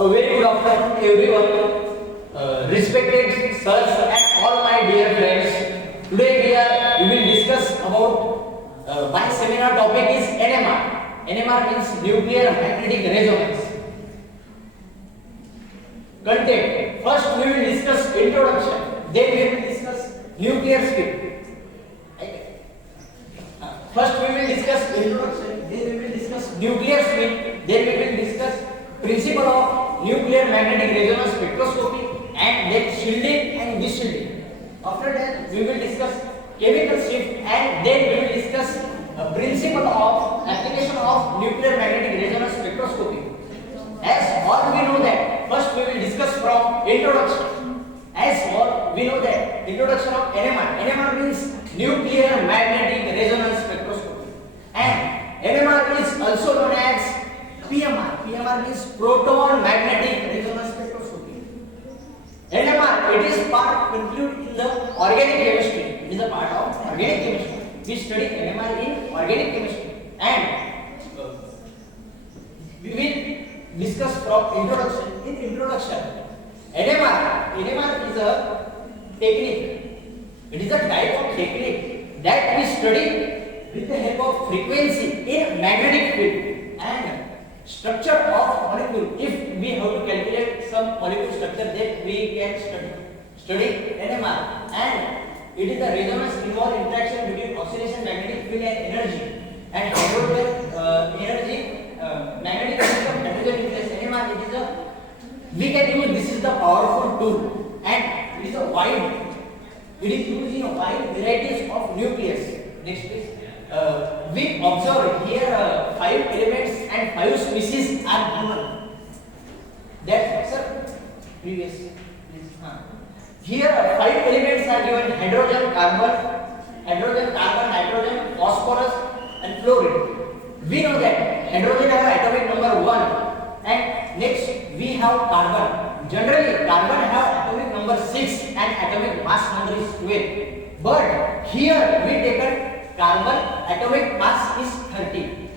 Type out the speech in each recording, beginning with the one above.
A very good afternoon, everyone. Respected sirs and all my dear friends. Today we will discuss about my seminar topic is NMR. NMR means nuclear magnetic resonance. Content. First we will discuss introduction. Then we will discuss nuclear speed. First we will discuss introduction. Then we will discuss nuclear speed. Then we will discuss principle of nuclear magnetic resonance spectroscopy and then shielding and de-shielding. After that we will discuss chemical shift and then we will discuss principle of application of nuclear magnetic resonance spectroscopy. As all we know that first we will discuss from introduction. As all we know that introduction of NMR. NMR means nuclear magnetic resonance spectroscopy and NMR is also known as PMR. PMR means proton magnetic resonance spectroscopy. NMR, it is part included in the organic chemistry. It is a part of organic chemistry. We study NMR in organic chemistry and we will discuss from introduction. In introduction, NMR is a technique. It is a type of technique that we study with the help of frequency in magnetic field and structure of molecule. If we have to calculate some molecule structure, then we can study NMR, and it is the resonance involved interaction between oscillation, magnetic field and energy and hydrogen energy, magnetic field of hydrogen nucleus. NMR, it is a, we can use, this is the powerful tool and it is a wide, it is used in a wide varieties of nucleus. Next please. We observe here 5 elements and 5 species are given. That's sir previous. Here 5 elements are given: hydrogen, carbon, nitrogen, phosphorus and fluorine. We know that hydrogen have atomic number 1 and next we have carbon. Generally carbon have atomic number 6 and atomic mass number is 12. But here we taken carbon atomic mass is 30.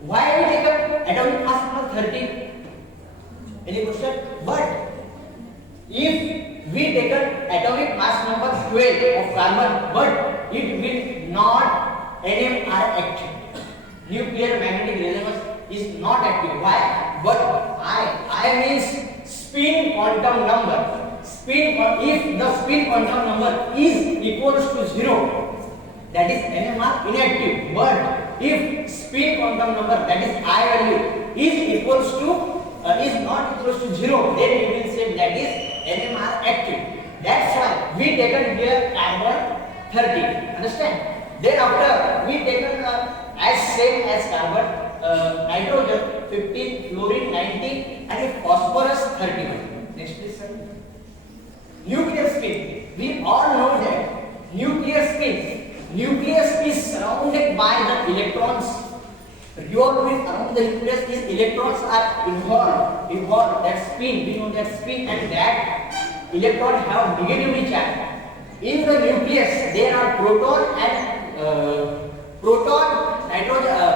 Why we take atomic mass number 30? Any question? But if we take atomic mass number 12 of carbon, but it will not NMR active. Nuclear magnetic resonance is not active. Why? But I means spin quantum number. If the spin quantum number is equals to 0, that is NMR inactive. But if spin quantum number, that is I value, is equals to is not equals to 0, then we will say that is NMR active. That's why we taken here carbon 30. Understand? Then after we taken as same as carbon, nitrogen 15, fluorine 19, and phosphorus 31. Next please sir. Nuclear spin. We all know that nucleus is surrounded by the electrons. Revolving around the nucleus, these electrons are involved. That spin, we know that spin, and that electron have negatively charge. In the nucleus, there are proton and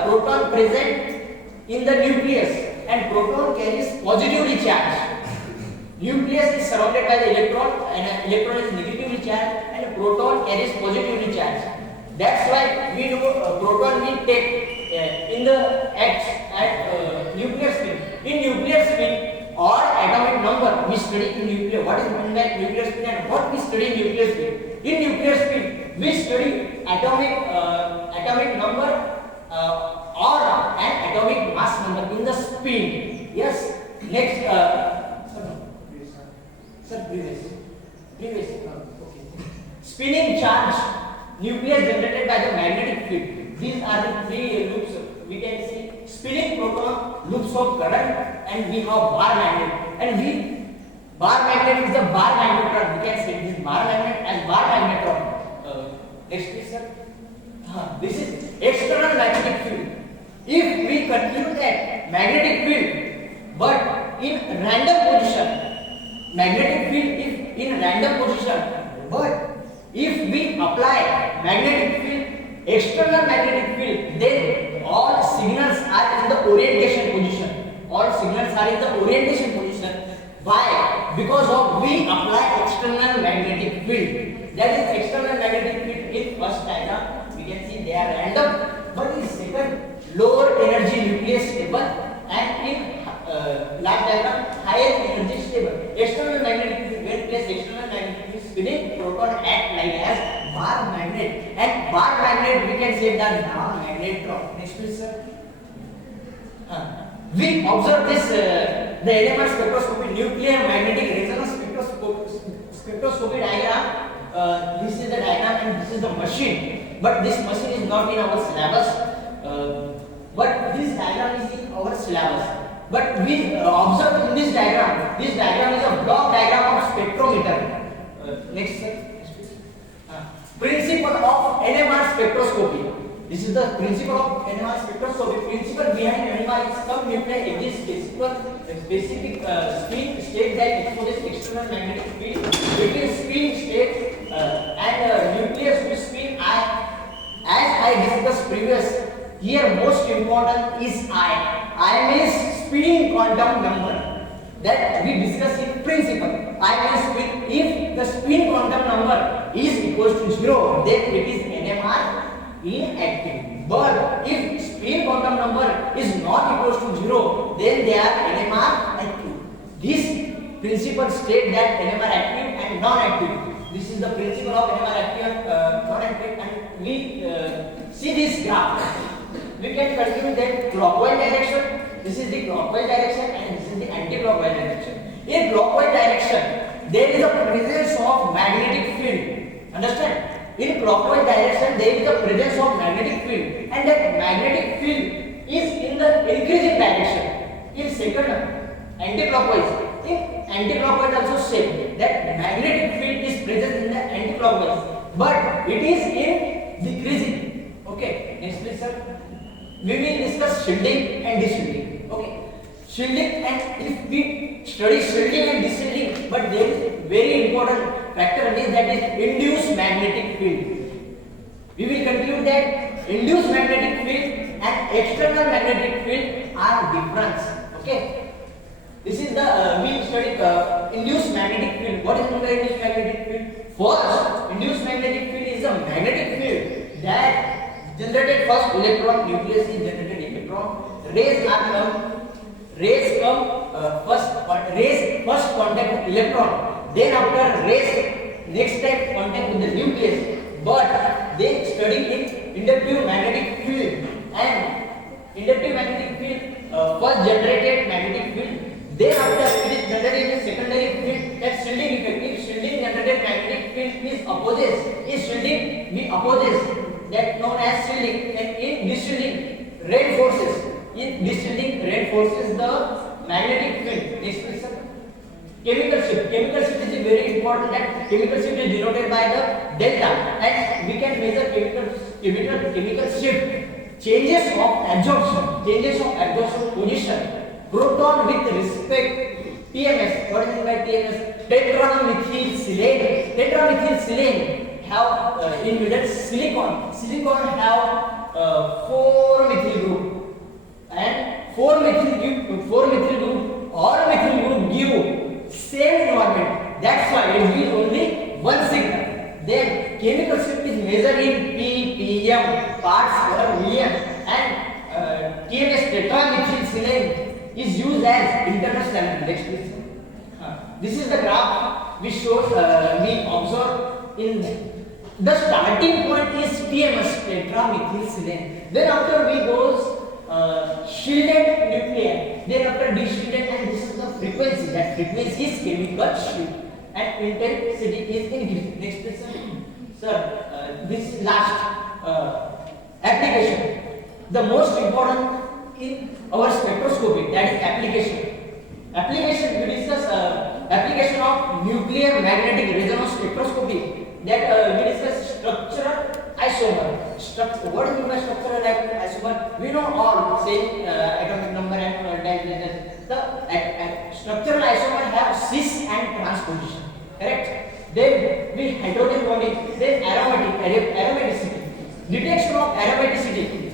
proton present in the nucleus, and proton carries positively charged. Nucleus is surrounded by the electron, and electron is negatively charged, and proton carries positively charged. That's why we know proton we take in the nuclear spin. In nuclear spin, all atomic number we study in nuclear. What is meant by nuclear spin and what we study in nuclear spin? In nuclear spin, we study atomic number or an atomic mass number in the spin. Yes. Next, previous. Okay. Spinning charge. Nucleus generated by the magnetic field. These are the 3 loops. We can see spinning proton, loops of current, and we have bar magnet. And bar magnet is the bar magnetron. We can say this bar magnet as bar magnetron. Next please sir. This is external magnetic field. If we continue that magnetic field, but in random position, magnetic field is in random position, but if we apply magnetic field, external magnetic field, then all signals are in the orientation position. All signals are are in the orientation position. Why? Because of we apply external magnetic field. That is external magnetic field in first diagram. We can see they are random, but in second lower energy nucleus stable, and in last diagram higher energy stable. External magnetic field, when placed external magnetic field spinning, proton act like as bar magnet, and bar magnet we can say the non-magnetron. Next please sir. We observe this the NMR spectroscopy, nuclear magnetic resonance spectroscopy diagram. This is the diagram and this is the machine, but this machine is not in our syllabus. But this diagram is in our syllabus. But we observe in this diagram. This diagram is a block diagram of spectrometer. Next sir. Principle of NMR spectroscopy. This is the principle of NMR spectroscopy. Principle behind NMR is some nuclei exist specific spin state that exposes external magnetic field between spin state and nucleus which spin I. As I discussed previous, here most important is I. I means spin quantum number that we discuss in principle. I means spin. If the spin quantum number is equals to 0, then it is NMR inactive. But if spin quantum number is not equals to 0, then they are NMR active. This principle state that NMR active and non-active. This is the principle of NMR active and non-active, and we see this graph. We can conclude that clockwise direction. This is the clockwise direction and this is the anti-clockwise direction. In clockwise direction, there is a presence of magnetic field. Understand? In clockwise direction, there is a presence of magnetic field, and that magnetic field is in the increasing direction. In second, anti-clockwise. In anti-clockwise also same. That magnetic field is present in the anti-clockwise, but it is in decreasing. Okay. Next, please, sir. We will discuss shielding and deshielding. Okay. Shielding, and if we study shielding and deshielding, but there is very important factor is that is induced magnetic field. We will conclude that induced magnetic field and external magnetic field are different. Okay. This is the we studied induced magnetic field. What is the induced magnetic field? First, induced magnetic field is a magnetic field that generated first electron, nucleus is generated electron, rays come first contact with electron, then after rays next time contact with the nucleus, but they study in inductive magnetic field, and inductive magnetic field first generated magnetic field, then after it is generated in secondary field, that shielding effect. If shielding generated magnetic field is opposes that known as shielding, and in deshielding reinforces. In deshielding reinforces the magnetic field. Next please sir. Chemical shift. Chemical shift is very important. That chemical shift is denoted by the delta, and we can measure chemical shift. Changes of absorption position. Proton with respect TMS. What is meant by TMS? Tetramethylsilane. Tetramethylsilane have in middle silicon. Silicon have 4 methyl group, and 4 methyl group or methyl group give same environment. That's why it gives only one signal. Then chemical shift is measured in ppm, parts per million, and TMS tetramethylsilane is used as internal standard. Next please. This is the graph which shows we observe in the starting point is TMS, tetramethylsilane. Then after we goes shielded nuclei. Then after deshielded, and this is the frequency. That frequency is chemical shift, and intensity is increased. Next please, sir. This last application, the most important in our spectroscopy, that is application. Application, we discuss application of nuclear magnetic resonance spectroscopy. That we discuss structural isomer. What is meant by structural isomer? We know all same atomic number and the structural isomer have cis and trans position. Correct? Then we hydrogen bonding. Then aromaticity. Detection of aromaticity.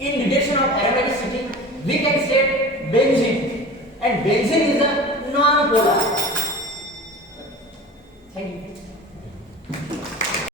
In detection of aromaticity, we can say benzene. and benzene is a non-polar. Thank you.